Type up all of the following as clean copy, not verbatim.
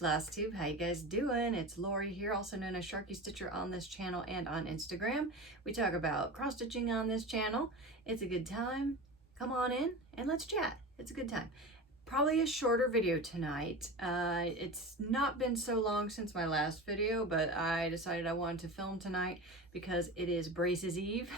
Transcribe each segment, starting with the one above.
Flosstube, how you guys doing? It's Lori here, also known as Sharky Stitcher on this channel and on Instagram. We talk about cross stitching on this channel. It's a good time. Come on in and let's chat. It's a good time. Probably a shorter video tonight. It's not been so long since my last video, but I decided I wanted to film tonight because it is Braces Eve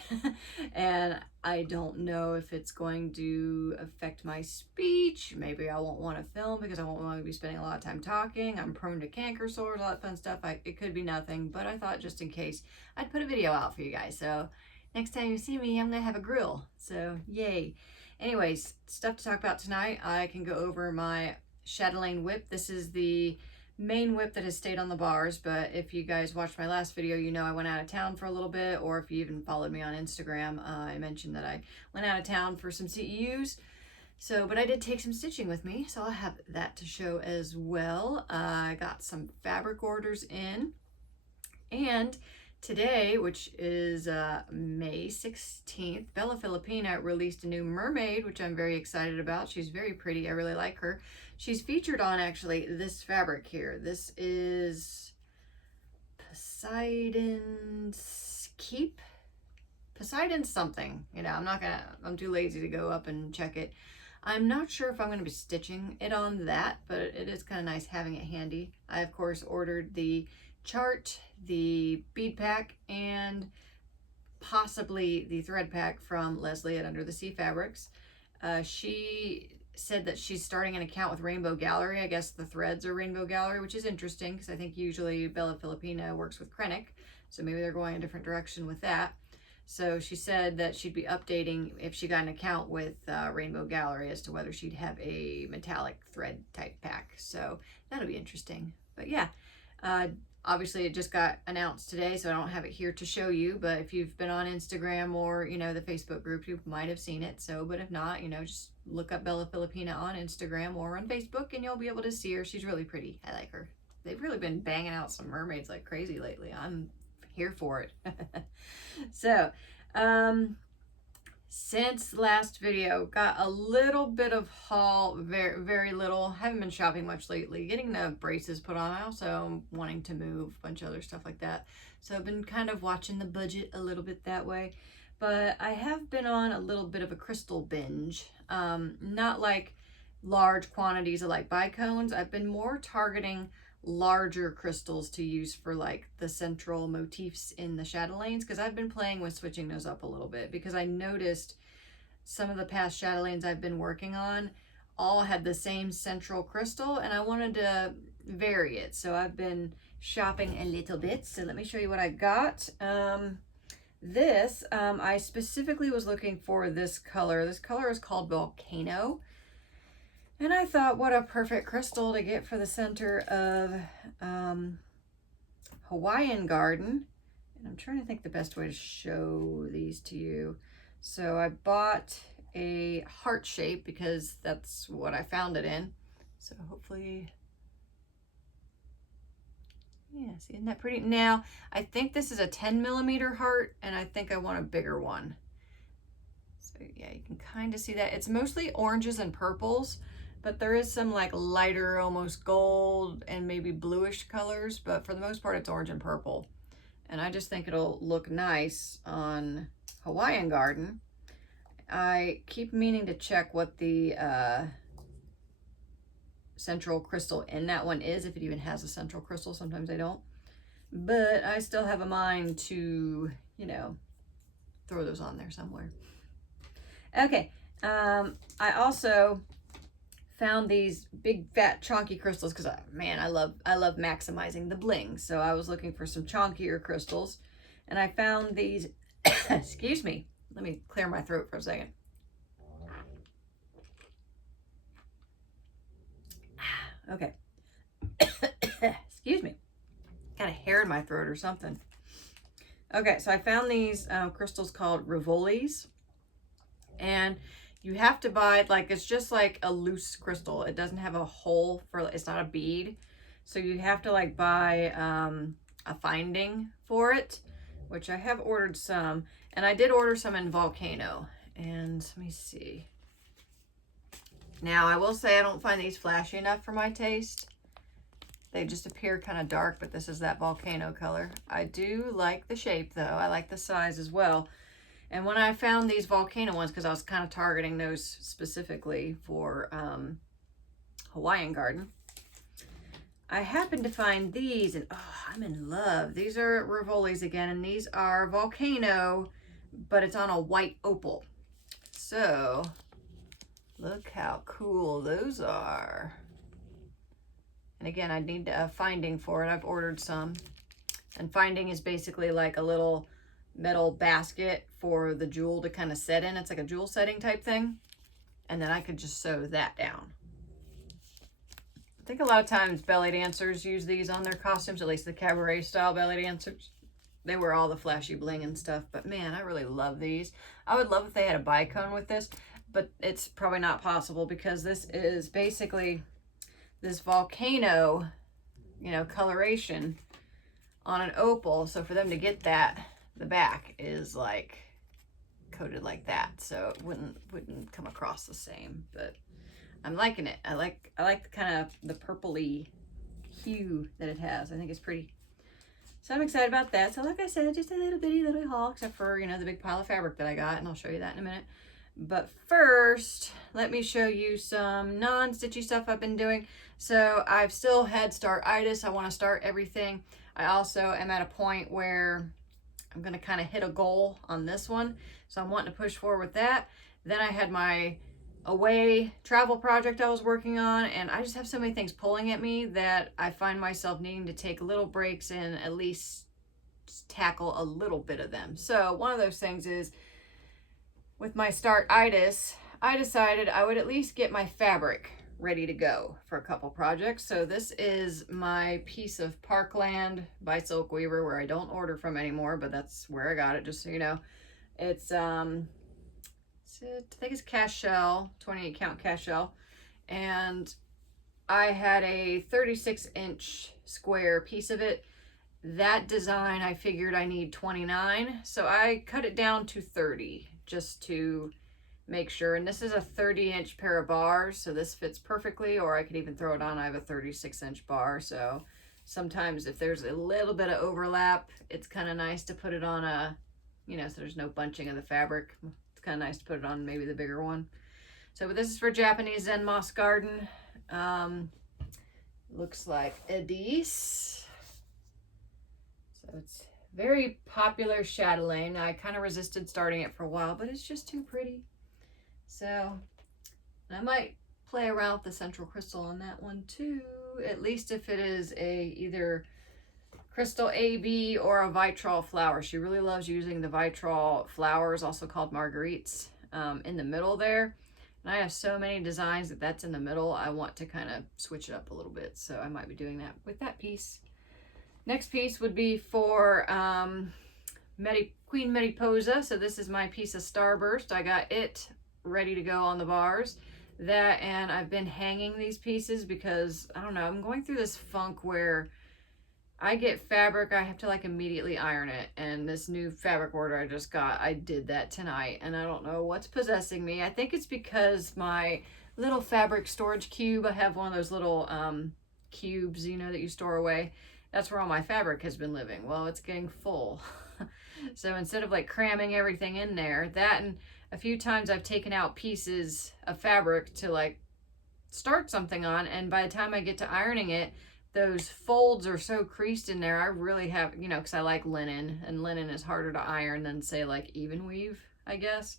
and I don't know if it's going to affect my speech. Maybe I won't want to film because I won't want to be spending a lot of time talking. I'm prone to canker sores, all that fun stuff. It could be nothing, but I thought just in case I'd put a video out for you guys. So next time you see me, I'm gonna have a grill. So yay. Anyways, stuff to talk about tonight. I can go over my Chatelaine whip. This is the main whip that has stayed on the bars, but if you guys watched my last video, you know I went out of town for a little bit, or if you even followed me on Instagram, I mentioned that I went out of town for some CEUs. So, but I did take some stitching with me, so I'll have that to show as well. I got some fabric orders in, and today, which is May 16th, Bella Filipina released a new mermaid, which I'm very excited about. She's very pretty. I really like her. She's featured on actually this fabric here. This is Poseidon's Keep? Poseidon's something. You know, I'm too lazy to go up and check it. I'm not sure if I'm going to be stitching it on that, but it is kind of nice having it handy. I, of course, ordered the chart, the bead pack, and possibly the thread pack from Leslie at Under the Sea Fabrics. She said that she's starting an account with Rainbow Gallery. I guess the threads are Rainbow Gallery, which is interesting because I think usually Bella Filipina works with Krennic, so maybe they're going a different direction with that. So she said that she'd be updating if she got an account with Rainbow Gallery as to whether she'd have a metallic thread type pack. So that'll be interesting. But yeah, obviously it just got announced today, so I don't have it here to show you, but if you've been on Instagram or, you know, the Facebook group, you might have seen it. So, but if not, you know, just look up Bella Filipina on Instagram or on Facebook and you'll be able to see her. She's really pretty. I like her. They've really been banging out some mermaids like crazy lately. I'm here for it. So, since last video, got a little bit of haul, very little. Haven't been shopping much lately. Getting the braces put on. I also am wanting to move, a bunch of other stuff like that. So I've been kind of watching the budget a little bit that way. But I have been on a little bit of a crystal binge. Not like large quantities of like bicones. I've been more targeting larger crystals to use for like the central motifs in the Chatelaines, because I've been playing with switching those up a little bit because I noticed some of the past Chatelaines I've been working on all had the same central crystal and I wanted to vary it. So I've been shopping a little bit. So let me show you what I got. I specifically was looking for this color. This color is called Volcano. And I thought, what a perfect crystal to get for the center of Hawaiian Garden. And I'm trying to think the best way to show these to you. So I bought a heart shape because that's what I found it in. So hopefully, yeah, see, isn't that pretty? Now, I think this is a 10mm heart, and I think I want a bigger one. So yeah, you can kind of see that. It's mostly oranges and purples, but there is some like lighter, almost gold and maybe bluish colors, but for the most part, it's orange and purple. And I just think it'll look nice on Hawaiian Garden. I keep meaning to check what the central crystal in that one is, if it even has a central crystal. Sometimes I don't. But I still have a mind to, you know, throw those on there somewhere. Okay, I also found these big fat chunky crystals because man, I love maximizing the bling. So I was looking for some chunkier crystals and I found these excuse me, let me clear my throat for a second. Okay. Excuse me, got a hair in my throat or something. Okay, so I found these crystals called Rivolis, and you have to buy, like, it's just like a loose crystal. It doesn't have a hole for, it's not a bead. So you have to like buy a finding for it, which I have ordered some. And I did order some in Volcano. And let me see. Now, I will say I don't find these flashy enough for my taste. They just appear kind of dark, but this is that volcano color. I do like the shape though. I like the size as well. And when I found these volcano ones, because I was kind of targeting those specifically for Hawaiian garden, I happened to find these, and oh, I'm in love. These are Rivolis again, and these are volcano, but it's on a white opal. So look how cool those are. And again, I need a finding for it. I've ordered some. And finding is basically like a little metal basket for the jewel to kind of set in. It's like a jewel setting type thing. And then I could just sew that down. I think a lot of times belly dancers use these on their costumes, at least the cabaret style belly dancers. They wear all the flashy bling and stuff, but man, I really love these. I would love if they had a bicone with this, but it's probably not possible because this is basically this volcano, you know, coloration on an opal. So for them to get that, the back is like coated like that, so it wouldn't come across the same. But I'm liking it. I like the kind of the purpley hue that it has. I think it's pretty. So I'm excited about that. So like I said, just a little bitty little haul, except for, you know, the big pile of fabric that I got, and I'll show you that in a minute. But first, let me show you some non-stitchy stuff I've been doing. So I've still had start-itis. I want to start everything. I also am at a point where I'm going to kind of hit a goal on this one. So I'm wanting to push forward with that. Then I had my away travel project I was working on, and I just have so many things pulling at me that I find myself needing to take little breaks and at least tackle a little bit of them. So one of those things is with my start-itis, I decided I would at least get my fabric ready to go for a couple projects. So this is my piece of Parkland by Silk Weaver, where I don't order from anymore, but that's where I got it, just so you know. It's I think it's cast shell, 28 count cast shell, and I had a 36-inch square piece of it. That design, I figured I need 29, so I cut it down to 30 just to make sure. And this is a 30-inch pair of bars, so this fits perfectly, or I could even throw it on. I have a 36-inch bar, so sometimes if there's a little bit of overlap, it's kind of nice to put it on a, you know, so there's no bunching of the fabric. It's kind of nice to put it on maybe the bigger one. So, but this is for Japanese Zen Moss Garden. Looks like Edis. So it's very popular chatelaine. I kind of resisted starting it for a while, but it's just too pretty. So I might play around with the central crystal on that one too, at least if it is a either crystal AB or a vitrol flower. She really loves using the vitrol flowers, also called marguerites, in the middle there. And I have so many designs that's in the middle. I want to kind of switch it up a little bit, so I might be doing that with that piece. Next piece would be for Queen Mariposa. So this is my piece of Starburst. I got it ready to go on the bars. That, and I've been hanging these pieces because, I don't know, I'm going through this funk where I get fabric, I have to like immediately iron it. And this new fabric order I just got, I did that tonight, and I don't know what's possessing me. I think it's because my little fabric storage cube, I have one of those little cubes, you know, that you store away. That's where all my fabric has been living. Well, it's getting full. So instead of like cramming everything in there, that, and a few times I've taken out pieces of fabric to like start something on, and by the time I get to ironing it, those folds are so creased in there. I really have, you know, because I like linen, and linen is harder to iron than say like even weave, I guess.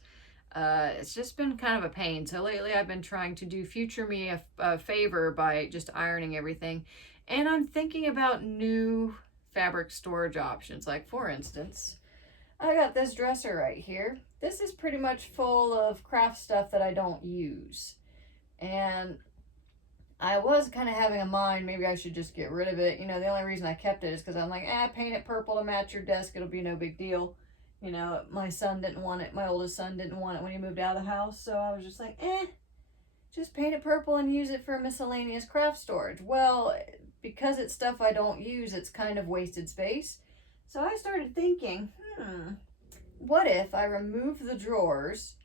It's just been kind of a pain. So lately I've been trying to do future me a favor by just ironing everything. And I'm thinking about new fabric storage options. Like for instance, I got this dresser right here. This is pretty much full of craft stuff that I don't use. And I was kind of having a mind, maybe I should just get rid of it. You know, the only reason I kept it is because I'm like, paint it purple to match your desk. It'll be no big deal. You know, my son didn't want it. My oldest son didn't want it when he moved out of the house. So I was just like, just paint it purple and use it for miscellaneous craft storage. Well, because it's stuff I don't use, it's kind of wasted space. So I started thinking, what if I remove the drawers,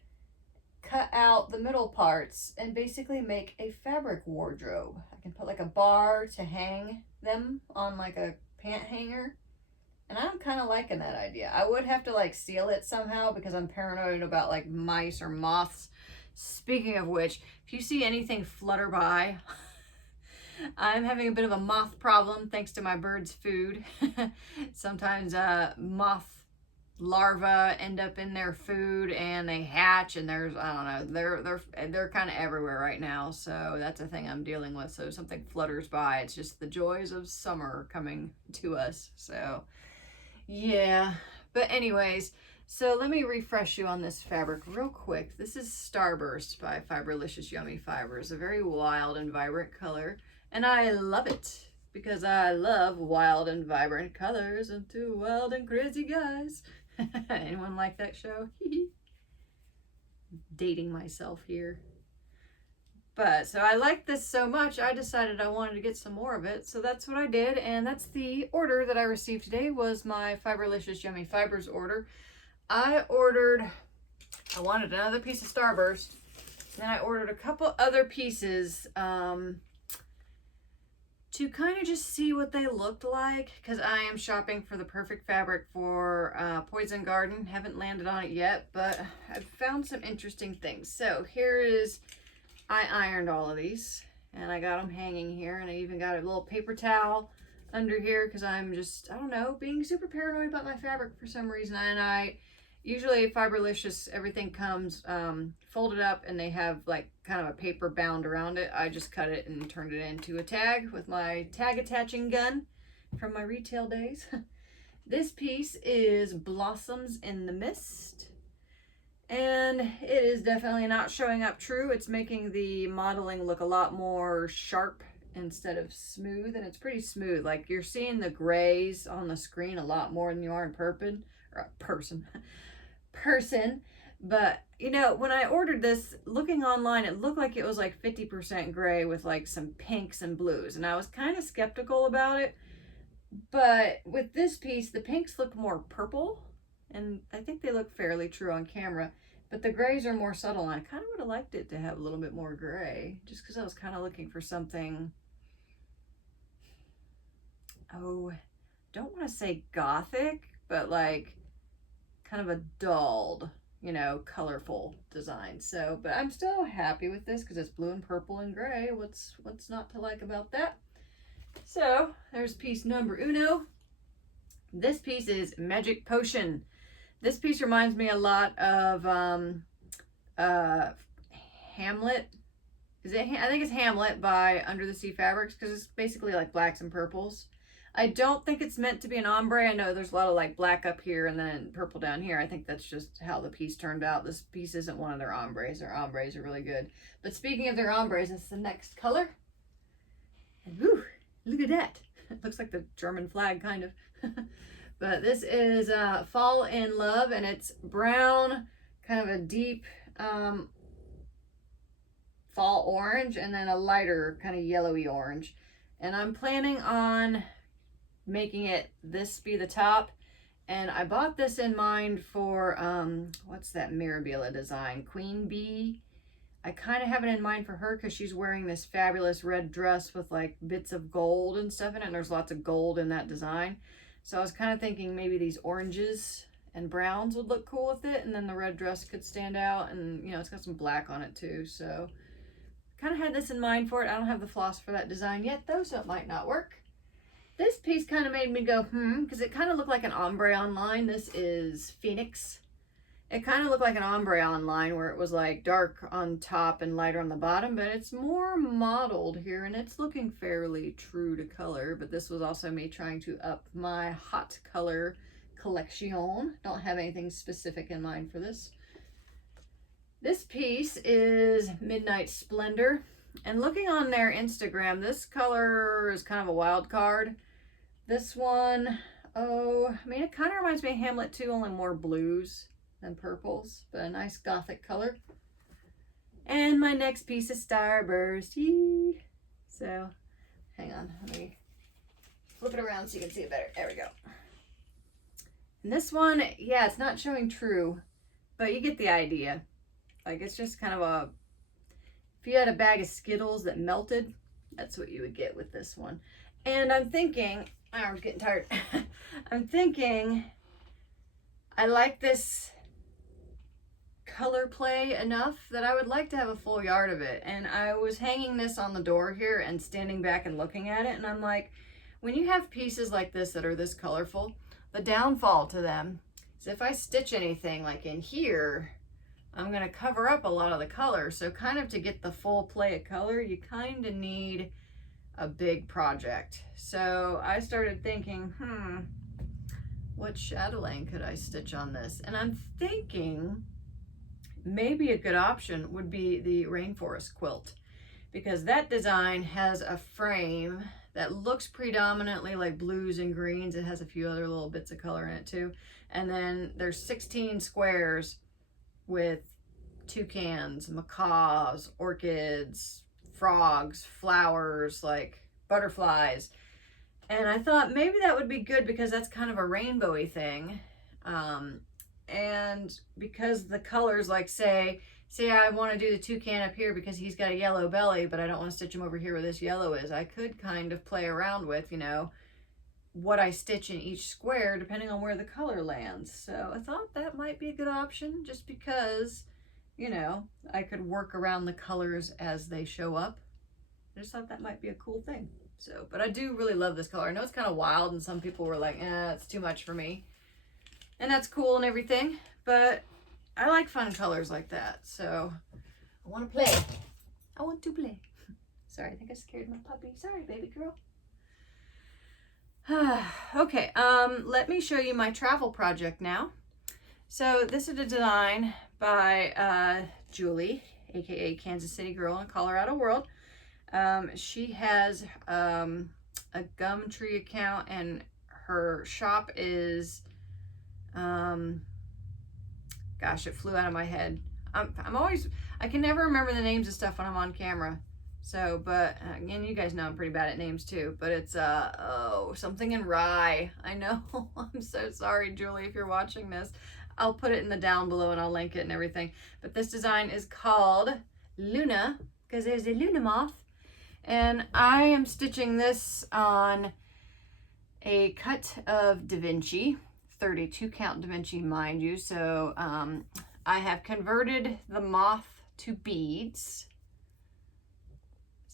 cut out the middle parts, and basically make a fabric wardrobe? I can put like a bar to hang them on like a pant hanger. And I'm kind of liking that idea. I would have to like seal it somehow because I'm paranoid about like mice or moths. Speaking of which, if you see anything flutter by, I'm having a bit of a moth problem thanks to my bird's food. Sometimes moth larvae end up in their food and they hatch, and there's, I don't know, they're kind of everywhere right now. So that's a thing I'm dealing with. So if something flutters by, it's just the joys of summer coming to us. So yeah, but anyways, so let me refresh you on this fabric real quick. This is Starburst by Fiberlicious Yummy Fibers, a very wild and vibrant color, and I love it because I love wild and vibrant colors and two wild and crazy guys. Anyone like that show? Dating myself here. But so I liked this so much, I decided I wanted to get some more of it. So that's what I did. And that's the order that I received today, was my Fiberlicious Yummy Fibers order. I wanted another piece of Starburst. Then I ordered a couple other pieces to kind of just see what they looked like. Because I am shopping for the perfect fabric for Poison Garden. Haven't landed on it yet, but I've found some interesting things. So here is... I ironed all of these and I got them hanging here, and I even got a little paper towel under here because I'm just, I don't know, being super paranoid about my fabric for some reason. And I usually Fiberlicious, everything comes folded up and they have like kind of a paper bound around it. I just cut it and turned it into a tag with my tag attaching gun from my retail days. This piece is Blossoms in the Mist. And it is definitely not showing up true. It's making the modeling look a lot more sharp instead of smooth. And it's pretty smooth. Like, you're seeing the grays on the screen a lot more than you are in person. But, you know, when I ordered this, looking online, it looked like it was like 50% gray with like some pinks and blues. And I was kind of skeptical about it. But with this piece, the pinks look more purple. And I think they look fairly true on camera, but the grays are more subtle. And I kind of would have liked it to have a little bit more gray, just because I was kind of looking for something, oh, don't want to say gothic, but like kind of a dulled, you know, colorful design. So, but I'm still happy with this because it's blue and purple and gray. What's not to like about that? So there's piece number uno. This piece is Magic Potion. This piece reminds me a lot of Hamlet. I think it's Hamlet by Under the Sea Fabrics, because it's basically like blacks and purples. I don't think it's meant to be an ombre. I know there's a lot of like black up here and then purple down here. I think that's just how the piece turned out. This piece isn't one of their ombres. Their ombres are really good. But speaking of their ombres, it's the next color. And whew, look at that. It looks like the German flag, kind of. But this is Fall in Love, and it's brown, kind of a deep fall orange, and then a lighter kind of yellowy orange. And I'm planning on making this be the top. And I bought this in mind for, what's that Mirabella design? Queen Bee. I kind of have it in mind for her because she's wearing this fabulous red dress with like bits of gold and stuff in it. And there's lots of gold in that design. So I was kind of thinking maybe these oranges and browns would look cool with it. And then the red dress could stand out. And, you know, it's got some black on it too. So kind of had this in mind for it. I don't have the floss for that design yet though, so it might not work. This piece kind of made me go, because it kind of looked like an ombre online. This is Phoenix. It kind of looked like an ombre online where it was like dark on top and lighter on the bottom, but it's more modeled here and it's looking fairly true to color. But this was also me trying to up my hot color collection. Don't have anything specific in mind for this. This piece is Midnight Splendor. And looking on their Instagram, this color is kind of a wild card. This one, oh, I mean, it kind of reminds me of Hamlet too, only more blues than purples, but a nice gothic color. And my next piece is Starburst. Yee. So, hang on, let me flip it around so you can see it better. There we go. And this one, yeah, it's not showing true, but you get the idea. Like, it's just kind of a, if you had a bag of Skittles that melted That's what you would get with this one. And I'm thinking, I'm getting tired. I'm thinking I like this color play enough that I would like to have a full yard of it. And I was hanging this on the door here and standing back and looking at it, and I'm like, when you have pieces like this that are this colorful, the downfall to them is if I stitch anything like in here, I'm going to cover up a lot of the color. So kind of to get the full play of color, you kind of need a big project. So I started thinking, what chatelaine could I stitch on this? And I'm thinking maybe a good option would be the rainforest quilt, because that design has a frame that looks predominantly like blues and greens. It has a few other little bits of color in it too. And then there's 16 squares with toucans, macaws, orchids, frogs, flowers, like butterflies. And I thought maybe that would be good because that's kind of a rainbowy thing. And because the colors, like say I want to do the toucan up here because he's got a yellow belly, but I don't want to stitch him over here where this yellow is. I could kind of play around with, you know, what I stitch in each square depending on where the color lands. So I thought that might be a good option just because, you know, I could work around the colors as they show up. I just thought that might be a cool thing. So, but I do really love this color. I know it's kind of wild and some people were like, it's too much for me. And that's cool and everything, but I like fun colors like that. So I want to play. I want to play. Sorry, I think I scared my puppy. Sorry, baby girl. Okay, let me show you my travel project now. So this is a design by Julie, aka Kansas City Girl in Colorado World. She has a Gumtree account, and her shop is gosh, it flew out of my head. I can never remember the names of stuff when I'm on camera. So, but again, you guys know I'm pretty bad at names too, but it's something in rye. I know. I'm so sorry, Julie, if you're watching this. I'll put it in the down below and I'll link it and everything. But this design is called Luna because there's a Luna moth. And I am stitching this on a cut of Da Vinci, 32 count Da Vinci, mind you. So I have converted the moth to beads,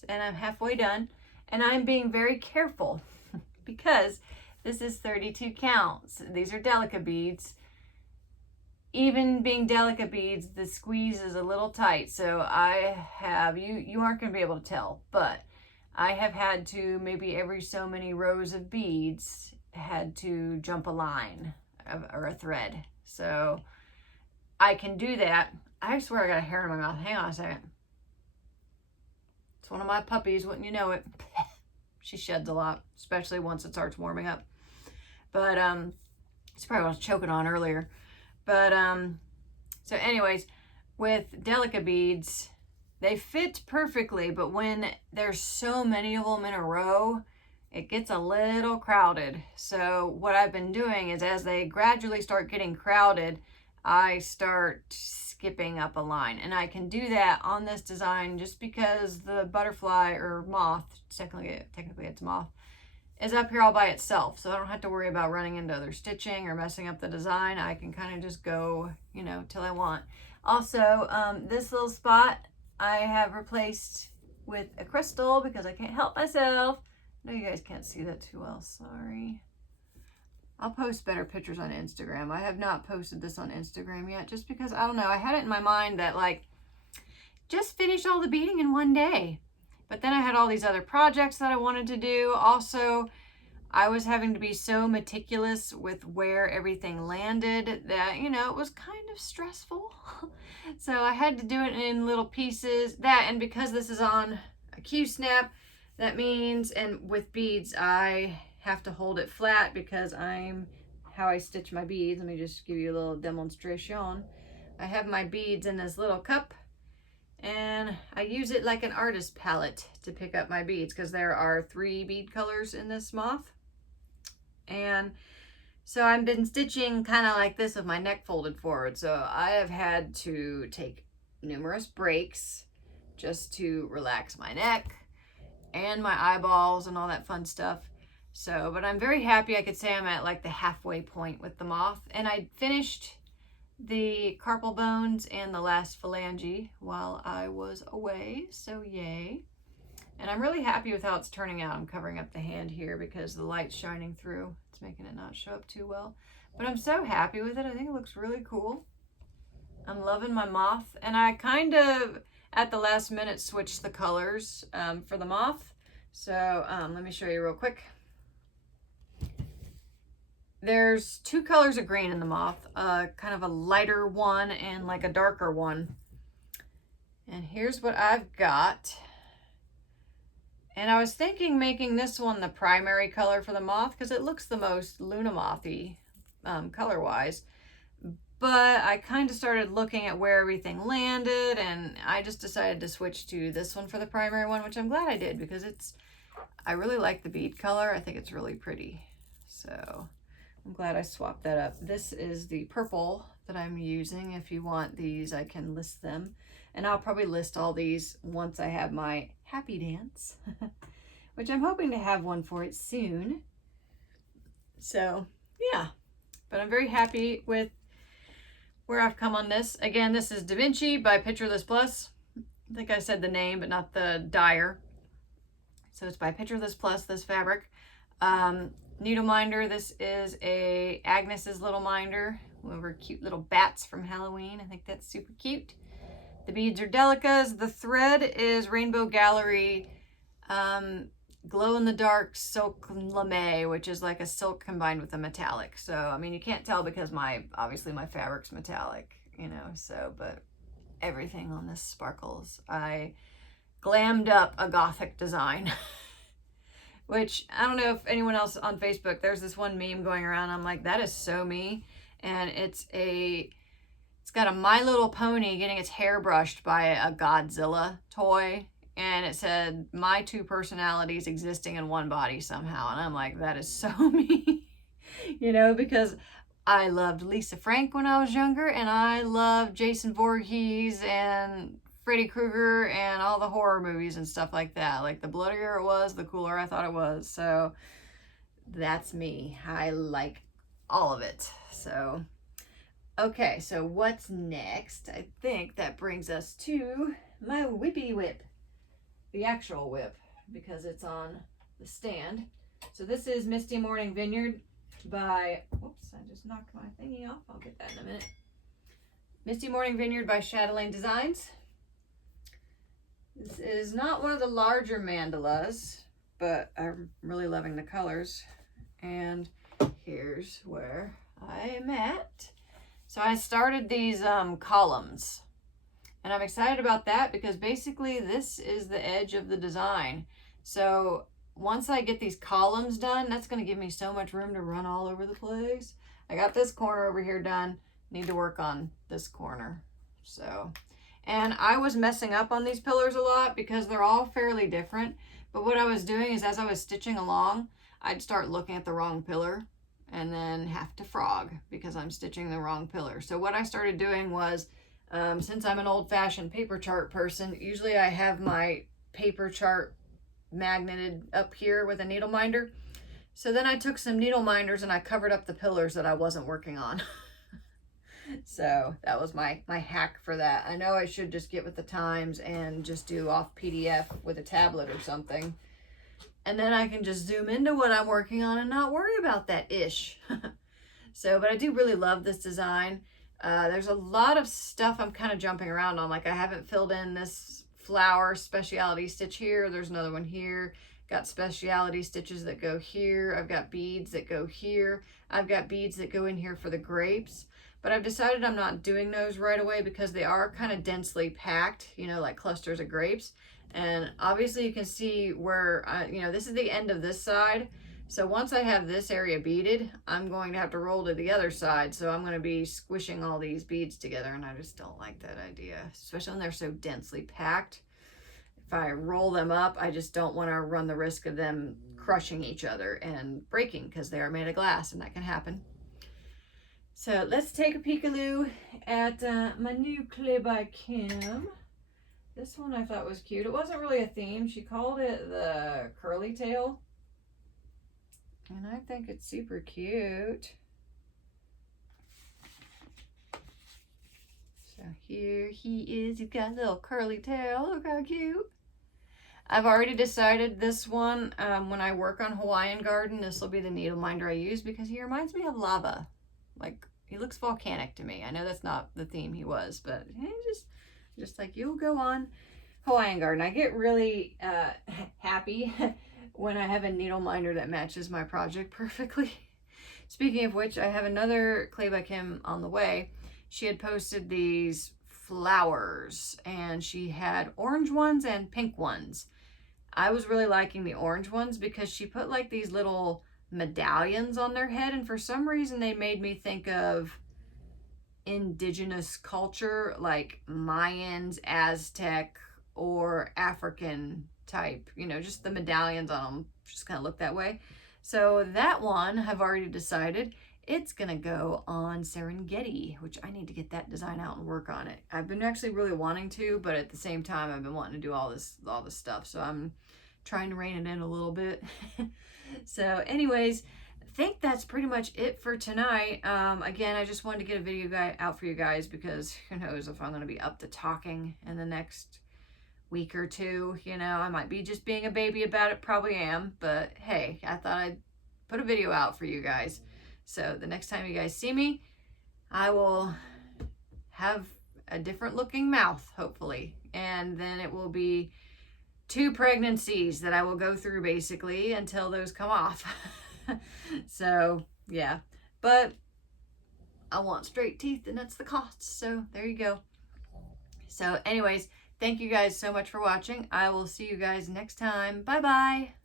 and I'm halfway done, and I'm being very careful because this is 32 counts. These are Delica beads. Even being Delica beads, the squeeze is a little tight, so I have, you aren't going to be able to tell, but I have had to, maybe every so many rows of beads, had to jump a line or a thread. So I can do that. I swear I got a hair in my mouth. Hang on a second. It's one of my puppies, wouldn't you know it? She sheds a lot, especially once it starts warming up. But it's probably what I was choking on earlier. But so anyways, with Delica beads, they fit perfectly, but when there's so many of them in a row, it gets a little crowded. So what I've been doing is as they gradually start getting crowded, I start skipping up a line. And I can do that on this design just because the butterfly or moth, technically it's moth, is up here all by itself. So I don't have to worry about running into other stitching or messing up the design. I can kind of just go, you know, till I want. Also, this little spot I have replaced with a crystal because I can't help myself. I know you guys can't see that too well, sorry. I'll post better pictures on Instagram. I have not posted this on Instagram yet just because, I don't know, I had it in my mind that like, just finish all the beading in one day. But then I had all these other projects that I wanted to do. Also, I was having to be so meticulous with where everything landed that, you know, it was kind of stressful. So I had to do it in little pieces. That, and because this is on a Q-snap, that means, and with beads, I have to hold it flat because how I stitch my beads. Let me just give you a little demonstration. I have my beads in this little cup, and I use it like an artist palette to pick up my beads because there are 3 bead colors in this moth. And so I've been stitching kind of like this with my neck folded forward. So I have had to take numerous breaks just to relax my neck and my eyeballs and all that fun stuff. So, but I'm very happy. I could say I'm at like the halfway point with the moth. And I finished the carpal bones and the last phalange while I was away, so yay. And I'm really happy with how it's turning out. I'm covering up the hand here because the light's shining through. It's making it not show up too well. But I'm so happy with it. I think it looks really cool. I'm loving my moth. And I kind of, at the last minute, switched the colors for the moth. So let me show you real quick. There's two colors of green in the moth, kind of a lighter one and like a darker one. And here's what I've got. And I was thinking making this one the primary color for the moth because it looks the most Luna Mothy color-wise. But I kind of started looking at where everything landed, and I just decided to switch to this one for the primary one, which I'm glad I did because I really like the bead color. I think it's really pretty. So I'm glad I swapped that up. This is the purple that I'm using. If you want these, I can list them. And I'll probably list all these once I have my happy dance, which I'm hoping to have one for it soon. So yeah, but I'm very happy with where I've come on this. Again, this is Da Vinci by Picture This Plus. I think I said the name, but not the dyer. So it's by Picture This Plus, this fabric. Needle minder, this is a Agnes's little minder. Over cute little bats from Halloween. I think that's super cute. The beads are Delicas. The thread is Rainbow Gallery glow-in-the-dark silk lame, which is like a silk combined with a metallic. So, I mean, you can't tell because obviously my fabric's metallic, you know, so, but everything on this sparkles. I glammed up a gothic design, which I don't know if anyone else on Facebook, there's this one meme going around. I'm like, that is so me. And it's got a My Little Pony getting its hair brushed by a Godzilla toy. And it said, my two personalities existing in one body somehow. And I'm like, that is so me. You know, because I loved Lisa Frank when I was younger. And I loved Jason Voorhees and Freddy Krueger and all the horror movies and stuff like that. Like, the bloodier it was, the cooler I thought it was. So that's me. I like all of it. So, okay, so what's next? I think that brings us to my whippy whip. The actual whip, because it's on the stand. So this is Misty Morning Vineyard by, whoops, I just knocked my thingy off. I'll get that in a minute. Misty Morning Vineyard by Chatelaine Designs. This is not one of the larger mandalas, but I'm really loving the colors. And here's where I am at. So I started these columns. And I'm excited about that because basically this is the edge of the design. So once I get these columns done, that's going to give me so much room to run all over the place. I got this corner over here done. Need to work on this corner. So, and I was messing up on these pillars a lot because they're all fairly different. But what I was doing is as I was stitching along, I'd start looking at the wrong pillar and then have to frog because I'm stitching the wrong pillar. So what I started doing was, since I'm an old-fashioned paper chart person, usually I have my paper chart magneted up here with a needle minder. So then I took some needle minders and I covered up the pillars that I wasn't working on. So that was my hack for that. I know I should just get with the times and just do off PDF with a tablet or something. And then I can just zoom into what I'm working on and not worry about that ish. So, but I do really love this design. There's a lot of stuff I'm kind of jumping around on. Like I haven't filled in this flower speciality stitch here. There's another one here. Got speciality stitches that go here. I've got beads that go here. I've got beads that go in here for the grapes. But I've decided I'm not doing those right away because they are kind of densely packed, you know, like clusters of grapes. And obviously you can see where, you know, this is the end of this side. So once I have this area beaded, I'm going to have to roll to the other side. So I'm going to be squishing all these beads together, and I just don't like that idea, especially when they're so densely packed. If I roll them up, I just don't want to run the risk of them crushing each other and breaking because they are made of glass and that can happen. So let's take a peekaloo at my new Clay by Kim. This one I thought was cute. It wasn't really a theme. She called it the curly tail. And I think it's super cute. So here he is. He's got a little curly tail. Look how cute. I've already decided this one, when I work on Hawaiian garden, this will be the needle minder I use because he reminds me of lava. Like, he looks volcanic to me. I know that's not the theme he was, but just like you'll go on Hawaiian garden. I get really happy when I have a needle minder that matches my project perfectly. Speaking of which, I have another clay by Kim on the way. She had posted these flowers and she had orange ones and pink ones. I was really liking the orange ones because she put like these little medallions on their head, and for some reason they made me think of indigenous culture, like Mayans, Aztec, or African type, you know, just the medallions on them just kind of look that way. So that one I've already decided it's gonna go on Serengeti, which I need to get that design out and work on it. I've been actually really wanting to, but at the same time I've been wanting to do all this stuff, so I'm trying to rein it in a little bit. So anyways, I think that's pretty much it for tonight. Again, I just wanted to get a video out for you guys because who knows if I'm going to be up to talking in the next week or two. You know, I might be just being a baby about it, probably am, but hey, I thought I'd put a video out for you guys. So the next time you guys see me, I will have a different looking mouth, hopefully, and then it will be 2 pregnancies that I will go through basically until those come off. So yeah, but I want straight teeth and that's the cost, so there you go. So anyways, thank you guys so much for watching. I will see you guys next time. Bye bye.